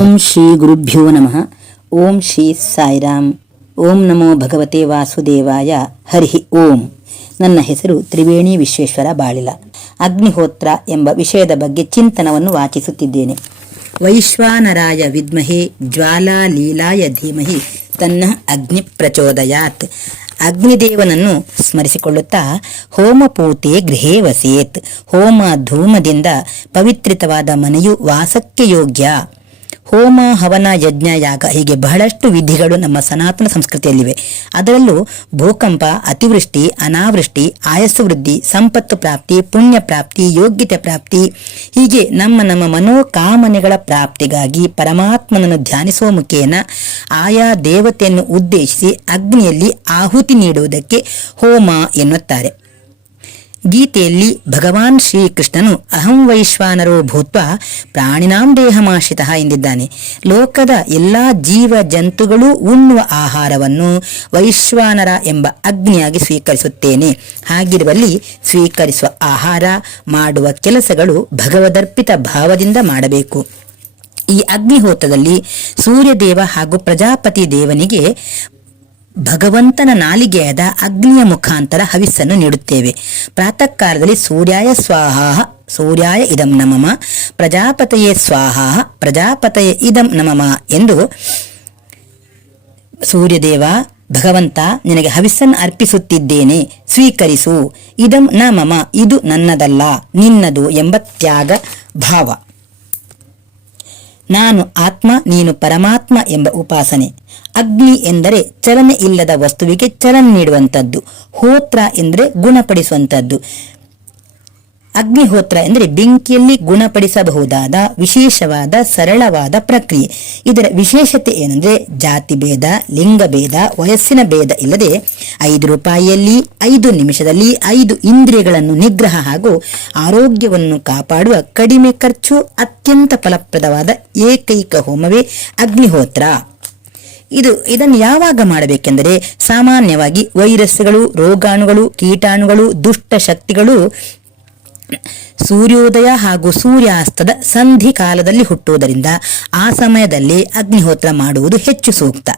ಓಂ ಶ್ರೀ ಗುರುಭ್ಯೋ ನಮಃ. ಓಂ ಶ್ರೀ ಸಾಯಿರಾಮ್. ಓಂ ನಮೋ ಭಗವತೆ ವಾಸುದೇವಾಯ. ಹರಿ ಓಂ. ನನ್ನ ಹೆಸರು ತ್ರಿವೇಣಿ ವಿಶ್ವೇಶ್ವರ ಬಾಳಿಲ. ಅಗ್ನಿಹೋತ್ರ ಎಂಬ ವಿಷಯದ ಬಗ್ಗೆ ಚಿಂತನವನ್ನು ವಾಚಿಸುತ್ತಿದ್ದೇನೆ. ವೈಶ್ವಾನರಾಯ ವಿದ್ಮಹೆ ಜ್ವಾಲಾ ಲೀಲಾಯ ಧೀಮಹಿ ತನ್ನ ಅಗ್ನಿ ಪ್ರಚೋದಯಾತ್. ಅಗ್ನಿದೇವನನ್ನು ಸ್ಮರಿಸಿಕೊಳ್ಳುತ್ತಾ ಹೋಮಪೂತೆ ಗೃಹೇ ವಸೇತ್. ಹೋಮ ಧೂಮದಿಂದ ಪವಿತ್ರಿತವಾದ ಮನೆಯು ವಾಸಕ್ಕೆ ಯೋಗ್ಯ. ಹೋಮ, ಹವನ, ಯಜ್ಞ, ಯಾಗ ಹೀಗೆ ಬಹಳಷ್ಟು ವಿಧಿಗಳು ನಮ್ಮ ಸನಾತನ ಸಂಸ್ಕೃತಿಯಲ್ಲಿವೆ. ಅದರಲ್ಲೂ ಭೂಕಂಪ, ಅತಿವೃಷ್ಟಿ, ಅನಾವೃಷ್ಟಿ, ಆಯಸ್ಸು ವೃದ್ಧಿ, ಸಂಪತ್ತು ಪ್ರಾಪ್ತಿ, ಪುಣ್ಯ ಪ್ರಾಪ್ತಿ, ಯೋಗ್ಯತೆ ಪ್ರಾಪ್ತಿ ಹೀಗೆ ನಮ್ಮ ನಮ್ಮ ಮನೋಕಾಮನೆಗಳ ಪ್ರಾಪ್ತಿಗಾಗಿ ಪರಮಾತ್ಮನನ್ನು ಧ್ಯಾನಿಸುವ ಮುಖೇನ ಆಯಾ ದೇವತೆಯನ್ನು ಉದ್ದೇಶಿಸಿ ಅಗ್ನಿಯಲ್ಲಿ ಆಹುತಿ ನೀಡುವುದಕ್ಕೆ ಹೋಮ ಎನ್ನುತ್ತಾರೆ. ಗೀತೆಯಲ್ಲಿ ಭಗವಾನ್ ಶ್ರೀಕೃಷ್ಣನು ಅಹಂ ವೈಶ್ವಾನರೋ ಭೂತ್ವ ಪ್ರಾಣಿನಾಂ ದೇಹಮಾಶ್ರಿತ ಎಂದಿದ್ದಾನೆ. ಲೋಕದ ಎಲ್ಲಾ ಜೀವ ಜಂತುಗಳು ಉಣ್ಣುವ ಆಹಾರವನ್ನು ವೈಶ್ವಾನರ ಎಂಬ ಅಗ್ನಿಯಾಗಿ ಸ್ವೀಕರಿಸುತ್ತೇನೆ. ಹಾಗಿರುವಲ್ಲಿ ಸ್ವೀಕರಿಸುವ ಆಹಾರ, ಮಾಡುವ ಕೆಲಸಗಳು ಭಗವದರ್ಪಿತ ಭಾವದಿಂದ ಮಾಡಬೇಕು. ಈ ಅಗ್ನಿಹೋತ್ರದಲ್ಲಿ ಸೂರ್ಯದೇವ ಹಾಗೂ ಪ್ರಜಾಪತಿ ದೇವನಿಗೆ ಭಗವಂತನ ನಾಲಿಗೆಯಾದ ಅಗ್ನಿಯ ಮುಖಾಂತರ ಹವಿಸ್ಸನ್ನು ನೀಡುತ್ತೇವೆ. ಪ್ರಾತಃ ಕಾಲದಲ್ಲಿ ಸೂರ್ಯಾಯ ಸ್ವಾಹ ಸೂರ್ಯಾಯ ಇದಂ ನಮಮ ಪ್ರಜಾಪತಯೇ ಸ್ವಾಹ ಪ್ರಜಾಪತಯ ಇದಂ ನಮಮ ಎಂದು ಸೂರ್ಯದೇವ, ಭಗವಂತ ನಿನಗೆ ಹವಿಸ್ಸನ್ನು ಅರ್ಪಿಸುತ್ತಿದ್ದೇನೆ, ಸ್ವೀಕರಿಸು. ಇದಂ ನ ಮಮ ಇದು ನನ್ನದಲ್ಲ, ನಿನ್ನದು ಎಂಬ ತ್ಯಾಗ ಭಾವ. ನಾನು ಆತ್ಮ, ನೀನು ಪರಮಾತ್ಮ ಎಂಬ ಉಪಾಸನೆ. ಅಗ್ನಿ ಎಂದರೆ ಚಲನೆ ಇಲ್ಲದ ವಸ್ತುವಿಗೆ ಚಲನೆ ನೀಡುವಂಥದ್ದು. ಹೋತ್ರ ಎಂದರೆ ಗುಣಪಡಿಸುವಂಥದ್ದು. ಅಗ್ನಿಹೋತ್ರ ಎಂದರೆ ಬೆಂಕಿಯಲ್ಲಿ ಗುಣಪಡಿಸಬಹುದಾದ ವಿಶೇಷವಾದ ಸರಳವಾದ ಪ್ರಕ್ರಿಯೆ. ಇದರ ವಿಶೇಷತೆ ಏನಂದ್ರೆ ಜಾತಿ ಭೇದ, ಲಿಂಗ ಭೇದ, ವಯಸ್ಸಿನ ಭೇದ ಇಲ್ಲದೆ ಐದು ರೂಪಾಯಿಯಲ್ಲಿ, ಐದು ನಿಮಿಷದಲ್ಲಿ, ಐದು ಇಂದ್ರಿಯಗಳನ್ನು ನಿಗ್ರಹ ಹಾಗೂ ಆರೋಗ್ಯವನ್ನು ಕಾಪಾಡುವ ಕಡಿಮೆ ಖರ್ಚು, ಅತ್ಯಂತ ಫಲಪ್ರದವಾದ ಏಕೈಕ ಹೋಮವೇ ಅಗ್ನಿಹೋತ್ರ. ಇದು, ಇದನ್ನು ಯಾವಾಗ ಮಾಡಬೇಕೆಂದರೆ ಸಾಮಾನ್ಯವಾಗಿ ವೈರಸ್ಗಳು ರೋಗಾಣುಗಳು, ಕೀಟಾಣುಗಳು, ದುಷ್ಟ ಶಕ್ತಿಗಳು ಸೂರ್ಯೋದಯ ಹಾಗೂ ಸೂರ್ಯಾಸ್ತದ ಸಂಧಿ ಕಾಲದಲ್ಲಿ ಹುಟ್ಟುವುದರಿಂದ ಆ ಸಮಯದಲ್ಲಿ ಅಗ್ನಿಹೋತ್ರ ಮಾಡುವುದು ಹೆಚ್ಚು ಸೂಕ್ತ.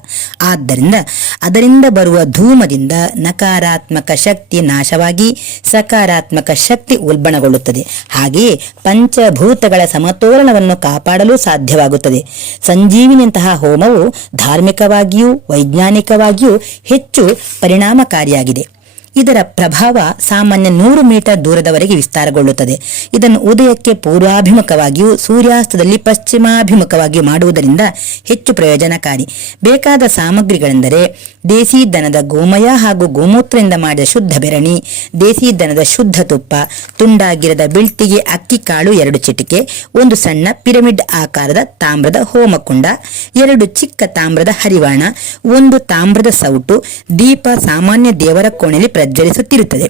ಆದ್ದರಿಂದ ಅದರಿಂದ ಬರುವ ಧೂಮದಿಂದ ನಕಾರಾತ್ಮಕ ಶಕ್ತಿ ನಾಶವಾಗಿ ಸಕಾರಾತ್ಮಕ ಶಕ್ತಿ ಉಲ್ಬಣಗೊಳ್ಳುತ್ತದೆ. ಹಾಗೆಯೇ ಪಂಚಭೂತಗಳ ಸಮತೋಲನವನ್ನು ಕಾಪಾಡಲು ಸಾಧ್ಯವಾಗುತ್ತದೆ. ಸಂಜೀವಿನಂತಹ ಹೋಮವು ಧಾರ್ಮಿಕವಾಗಿಯೂ ವೈಜ್ಞಾನಿಕವಾಗಿಯೂ ಹೆಚ್ಚು ಪರಿಣಾಮಕಾರಿಯಾಗಿದೆ. ಇದರ ಪ್ರಭಾವ ಸಾಮಾನ್ಯ ನೂರು ಮೀಟರ್ ದೂರದವರೆಗೆ ವಿಸ್ತಾರಗೊಳ್ಳುತ್ತದೆ. ಇದನ್ನು ಉದಯಕ್ಕೆ ಪೂರ್ವಾಭಿಮುಖವಾಗಿಯೂ ಸೂರ್ಯಾಸ್ತದಲ್ಲಿ ಪಶ್ಚಿಮಾಭಿಮುಖವಾಗಿಯೂ ಮಾಡುವುದರಿಂದ ಹೆಚ್ಚು ಪ್ರಯೋಜನಕಾರಿ. ಬೇಕಾದ ಸಾಮಗ್ರಿಗಳೆಂದರೆ ದೇಸಿ ದನದ ಗೋಮಯ ಹಾಗೂ ಗೋಮೂತ್ರದಿಂದ ಮಾಡಿದ ಶುದ್ಧ ಬೆರಣಿ, ದೇಸಿ ದನದ ಶುದ್ಧ ತುಪ್ಪ ತುಂಡಾಗಿರದ ಬಿಳ್ತಿಗೆ ಅಕ್ಕಿ ಕಾಳು ಎರಡು ಚಿಟಿಕೆ, ಒಂದು ಸಣ್ಣ ಪಿರಮಿಡ್ ಆಕಾರದ ತಾಮ್ರದ ಹೋಮಕುಂಡ, ಎರಡು ಚಿಕ್ಕ ತಾಮ್ರದ ಹರಿವಾಣ, ಒಂದು ತಾಮ್ರದ ಸೌಟು, ದೀಪ ಸಾಮಾನ್ಯ ದೇವರ ಕೋಣೆಯಲ್ಲಿ ಪ್ರಜ್ವಲಿಸುತ್ತಿರುತ್ತದೆ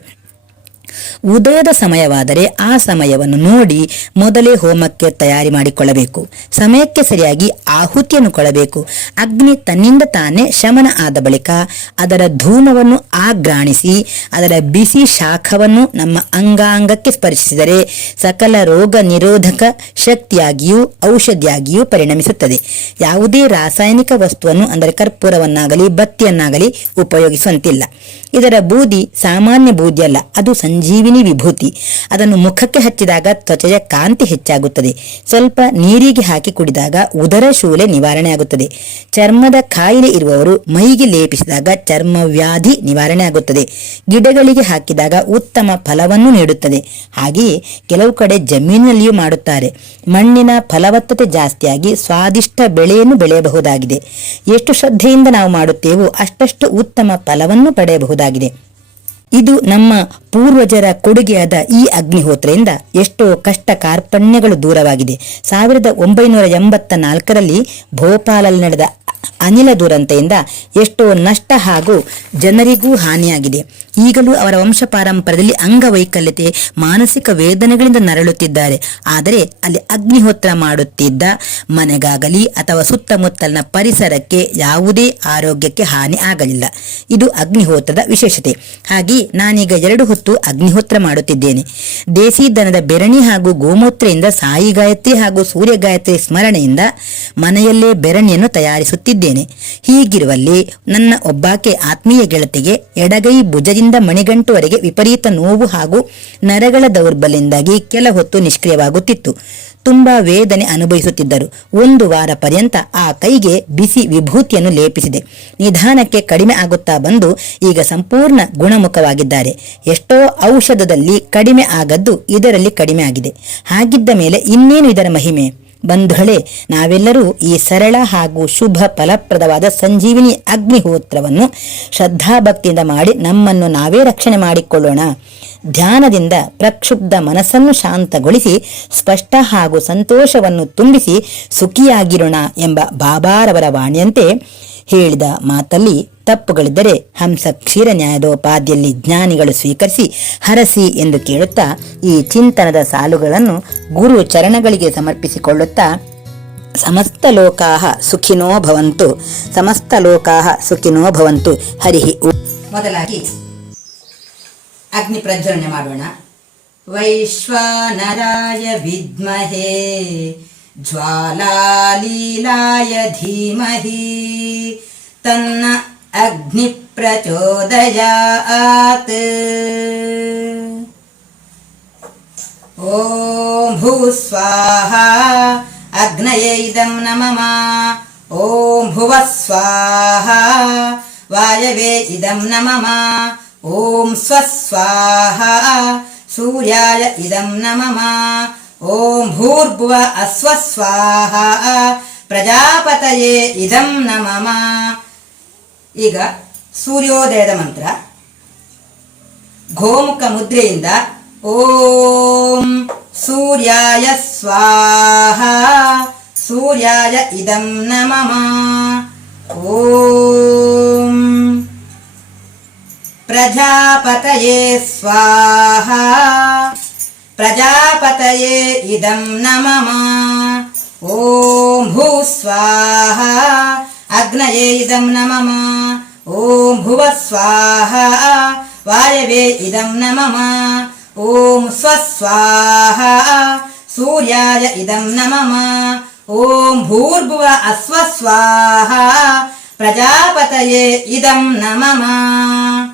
ಉದಯದ ಸಮಯವಾದರೆ ಆ ಸಮಯವನ್ನು ನೋಡಿ ಮೊದಲೇ ಹೋಮಕ್ಕೆ ತಯಾರಿ ಮಾಡಿಕೊಳ್ಳಬೇಕು. ಸಮಯಕ್ಕೆ ಸರಿಯಾಗಿ ಆಹುತಿಯನ್ನು ಕೊಡಬೇಕು. ಅಗ್ನಿ ತನ್ನಿಂದ ತಾನೇ ಶಮನ ಆದ ಬಳಿಕ ಅದರ ಧೂಮವನ್ನು ಆಗ್ರಾಣಿಸಿ ಅದರ ಬಿಸಿ ಶಾಖವನ್ನು ನಮ್ಮ ಅಂಗಾಂಗಕ್ಕೆ ಸ್ಪರ್ಶಿಸಿದರೆ ಸಕಲ ರೋಗ ನಿರೋಧಕ ಶಕ್ತಿಯಾಗಿಯೂ ಔಷಧಿಯಾಗಿಯೂ ಪರಿಣಮಿಸುತ್ತದೆ. ಯಾವುದೇ ರಾಸಾಯನಿಕ ವಸ್ತುವನ್ನು ಅಂದರೆ ಕರ್ಪೂರವನ್ನಾಗಲಿ, ಬತ್ತಿಯನ್ನಾಗಲಿ ಉಪಯೋಗಿಸುವಂತಿಲ್ಲ. ಇದರ ಬೂದಿ ಸಾಮಾನ್ಯ ಬೂದಿಯಲ್ಲ, ಅದು ಸಂಜೀವಿನಿ ವಿಭೂತಿ. ಅದನ್ನು ಮುಖಕ್ಕೆ ಹಚ್ಚಿದಾಗ ತ್ವಚೆಯ ಕಾಂತಿ ಹೆಚ್ಚಾಗುತ್ತದೆ. ಸ್ವಲ್ಪ ನೀರಿಗೆ ಹಾಕಿ ಕುಡಿದಾಗ ಉದರ ಶೂಲೆ ನಿವಾರಣೆ ಆಗುತ್ತದೆ. ಚರ್ಮದ ಕಾಯಿಲೆ ಇರುವವರು ಮೈಗೆ ಲೇಪಿಸಿದಾಗ ಚರ್ಮ ವ್ಯಾಧಿ ನಿವಾರಣೆ ಆಗುತ್ತದೆ. ಗಿಡಗಳಿಗೆ ಹಾಕಿದಾಗ ಉತ್ತಮ ಫಲವನ್ನು ನೀಡುತ್ತದೆ. ಹಾಗೆಯೇ ಕೆಲವು ಕಡೆ ಜಮೀನಿನಲ್ಲಿಯೂ ಮಾಡುತ್ತಾರೆ. ಮಣ್ಣಿನ ಫಲವತ್ತತೆ ಜಾಸ್ತಿಯಾಗಿ ಸ್ವಾದಿಷ್ಟ ಬೆಳೆಯನ್ನು ಬೆಳೆಯಬಹುದಾಗಿದೆ. ಎಷ್ಟು ಶ್ರದ್ಧೆಯಿಂದ ನಾವು ಮಾಡುತ್ತೇವೋ ಅಷ್ಟಷ್ಟು ಉತ್ತಮ ಫಲವನ್ನು ಪಡೆಯಬಹುದಾಗಿದೆ. ಇದು ನಮ್ಮ ಪೂರ್ವಜರ ಕೊಡುಗೆಯಾದ ಈ ಅಗ್ನಿಹೋತ್ರೆಯಿಂದ ಎಷ್ಟೋ ಕಷ್ಟ ಕಾರ್ಪಣ್ಯಗಳು ದೂರವಾಗಿದೆ. ಸಾವಿರದ ಒಂಬೈನೂರ ಎಂಬತ್ತ ನಾಲ್ಕರಲ್ಲಿ ಭೋಪಾಲಲ್ಲಿ ನಡೆದ ಅನಿಲ ದುರಂತೆಯಿಂದ ಎಷ್ಟೋ ನಷ್ಟ ಹಾಗೂ ಜನರಿಗೂ ಹಾನಿಯಾಗಿದೆ. ಈಗಲೂ ಅವರ ವಂಶ ಪಾರಂಪರ್ಯದಲ್ಲಿ ಅಂಗವೈಕಲ್ಯತೆ, ಮಾನಸಿಕ ವೇದನೆಗಳಿಂದ ನರಳುತ್ತಿದ್ದಾರೆ. ಆದರೆ ಅಲ್ಲಿ ಅಗ್ನಿಹೋತ್ರ ಮಾಡುತ್ತಿದ್ದ ಮನೆಗಾಗಲಿ ಅಥವಾ ಸುತ್ತಮುತ್ತಲಿನ ಪರಿಸರಕ್ಕೆ ಯಾವುದೇ ಆರೋಗ್ಯಕ್ಕೆ ಹಾನಿ ಆಗಲಿಲ್ಲ. ಇದು ಅಗ್ನಿಹೋತ್ರದ ವಿಶೇಷತೆ. ಹಾಗೆ ನಾನೀಗ ಎರಡು ಹೊತ್ತು ಹೊತ್ತು ಅಗ್ನಿಹೋತ್ರ ಮಾಡುತ್ತಿದ್ದೇನೆ. ದೇಸಿ ದನದ ಬೆರಣಿ ಹಾಗೂ ಗೋಮೂತ್ರೆಯಿಂದ ಸಾಯಿ ಗಾಯತ್ರಿ ಹಾಗೂ ಸೂರ್ಯ ಗಾಯತ್ರಿ ಸ್ಮರಣೆಯಿಂದ ಮನೆಯಲ್ಲೇ ಬೆರಣಿಯನ್ನು ತಯಾರಿಸುತ್ತಿದ್ದೇನೆ. ಹೀಗಿರುವಲ್ಲಿ ನನ್ನ ಒಬ್ಬಾಕೆ ಆತ್ಮೀಯ ಗೆಳತಿಗೆ ಎಡಗೈ ಭುಜದಿಂದ ಮಣಿಗಂಟುವರೆಗೆ ವಿಪರೀತ ನೋವು ಹಾಗೂ ನರಗಳ ದೌರ್ಬಲ್ಯದಿಂದಾಗಿ ಕೆಲ ಹೊತ್ತು ನಿಷ್ಕ್ರಿಯವಾಗುತ್ತಿತ್ತು. ತುಂಬಾ ವೇದನೆ ಅನುಭವಿಸುತ್ತಿದ್ದರು. ಒಂದು ವಾರ ಪರ್ಯಂತ ಆ ಕೈಗೆ ಬಿಸಿ ವಿಭೂತಿಯನ್ನು ಲೇಪಿಸಿದೆ. ನಿಧಾನಕ್ಕೆ ಕಡಿಮೆ ಆಗುತ್ತಾ ಬಂದು ಈಗ ಸಂಪೂರ್ಣ ಗುಣಮುಖವಾಗಿದ್ದಾರೆ. ಎಷ್ಟೋ ಔಷಧದಲ್ಲಿ ಕಡಿಮೆ ಆಗದ್ದು ಇದರಲ್ಲಿ ಕಡಿಮೆ ಆಗಿದೆ. ಹಾಗಿದ್ದ ಮೇಲೆ ಇನ್ನೇನು ಇದರ ಮಹಿಮೆ? ಬಂಧುಗಳೇ, ನಾವೆಲ್ಲರೂ ಈ ಸರಳ ಹಾಗೂ ಶುಭ ಫಲಪ್ರದವಾದ ಸಂಜೀವಿನಿ ಅಗ್ನಿಹೋತ್ರವನ್ನು ಶ್ರದ್ಧಾಭಕ್ತಿಯಿಂದ ಮಾಡಿ ನಮ್ಮನ್ನು ನಾವೇ ರಕ್ಷಣೆ ಮಾಡಿಕೊಳ್ಳೋಣ. ಧ್ಯಾನದಿಂದ ಪ್ರಕ್ಷುಬ್ಧ ಮನಸ್ಸನ್ನು ಶಾಂತಗೊಳಿಸಿ ಸ್ಪಷ್ಟ ಹಾಗೂ ಸಂತೋಷವನ್ನು ತುಂಬಿಸಿ ಸುಖಿಯಾಗಿರೋಣ ಎಂಬ ಬಾಬಾರವರ ವಾಣಿಯಂತೆ ಹೇಳಿದ ಮಾತಲ್ಲಿ ತಪ್ಪುಗಳಿದ್ದರೆ ಹಂಸ ಕ್ಷೀರ ನ್ಯಾಯದೋಪಾದಿಯಲ್ಲಿ ಜ್ಞಾನಿಗಳು ಸ್ವೀಕರಿಸಿ ಹರಸಿ ಎಂದು ಕೇಳುತ್ತಾ ಈ ಚಿಂತನದ ಸಾಲುಗಳನ್ನು ಗುರು ಚರಣಗಳಿಗೆ ಸಮರ್ಪಿಸಿಕೊಳ್ಳುತ್ತಾ, ಸಮಸ್ತ ಲೋಕಾಹ ಸುಖಿನೋ ಭವಂತು, ಸಮಸ್ತ ಲೋಕಾಹ ಸುಖಿನೋ ಭವಂತು ಹರಿಹಿ ಮೊದಲಾಗಿ ಅಗ್ನಿ ಪ್ರಜ್ವಲನೆ ಮಾಡೋಣ ವೈಶ್ವಾನರಾಯ ವಿದ್ಮಹೇ ಜ್ವಾಲಾಲೀಲಾಯ ಧೀಮಹಿ ತನ್ನ ಅಗ್ನಿ ಪ್ರಚೋದಯಾತ್ ಓಂ ಭೂ ಸ್ವಾಹ ಅಗ್ನಯೇ ಇದಂ ನಮಮ ಓಂ ಭುವ ಸ್ವಾಹ ವಾಯವೇ ಇದಂ ನಮಮ ಓಂ ಸ್ವಸ್ವಾಹ ಸೂರ್ಯಾಯ ಇದಂ ನಮಮ ಓಂ ಭೂರ್ಭುವ ಅಸ್ವಸ್ವಾಹ ಪ್ರಜಾಪತಯೇ ಇದಂ ನಮಮ ಈಗ ಸೂರ್ಯೋದಯದ ಮಂತ್ರ, ಗೋಮುಖ ಮುದ್ರೆಯಿಂದ ಓಂ ಸೂರ್ಯಾಯ ಸ್ವಾಹ, ಸೂರ್ಯಾಯ ಇದಂ ನಮಮ ಓಂ ಪ್ರಜಾಪತಯೇ ಸ್ವಾಹ ಪ್ರಜಾಪತಯೇ ಇದಂ ನಮಮ ಓಂ ಭೂ ಸ್ವಾಹ ಅಗ್ನಯೇ ಇದಂ ನಮಮ ಓಂ ಭುವ ಸ್ವಾಹ ವಾಯವೇ ಇದಂ ನಮಮ ಓಂ ಸ್ವಸ್ವಾಹ ಸೂರ್ಯಾಯ ಇದಂ ನಮಮ ಓಂ ಭೂರ್ಭುವ ಅಸ್ವಸ್ವಾಹ ಪ್ರಜಾಪತಯೇ ಇದಂ ನಮಮ ॐ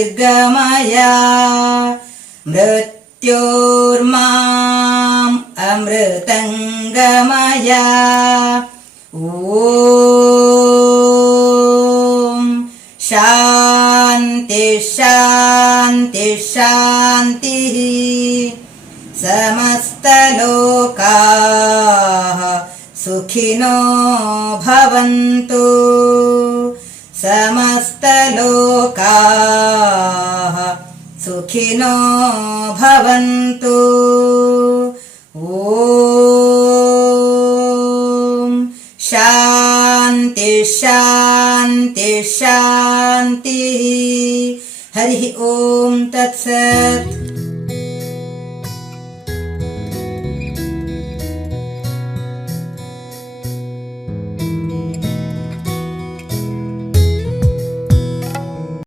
ज्योतिर्गमया मृत्योर्माम् अमृतङ्गमया। ॐ शान्ति शान्ति शान्तिः समस्तलोकाः सुखिनो भवन्तु। समस्तलोकाः सुखिनो भवन्तु। ॐ शान्ति शान्ति शान्तिः। हरिः ॐ तत्सत्।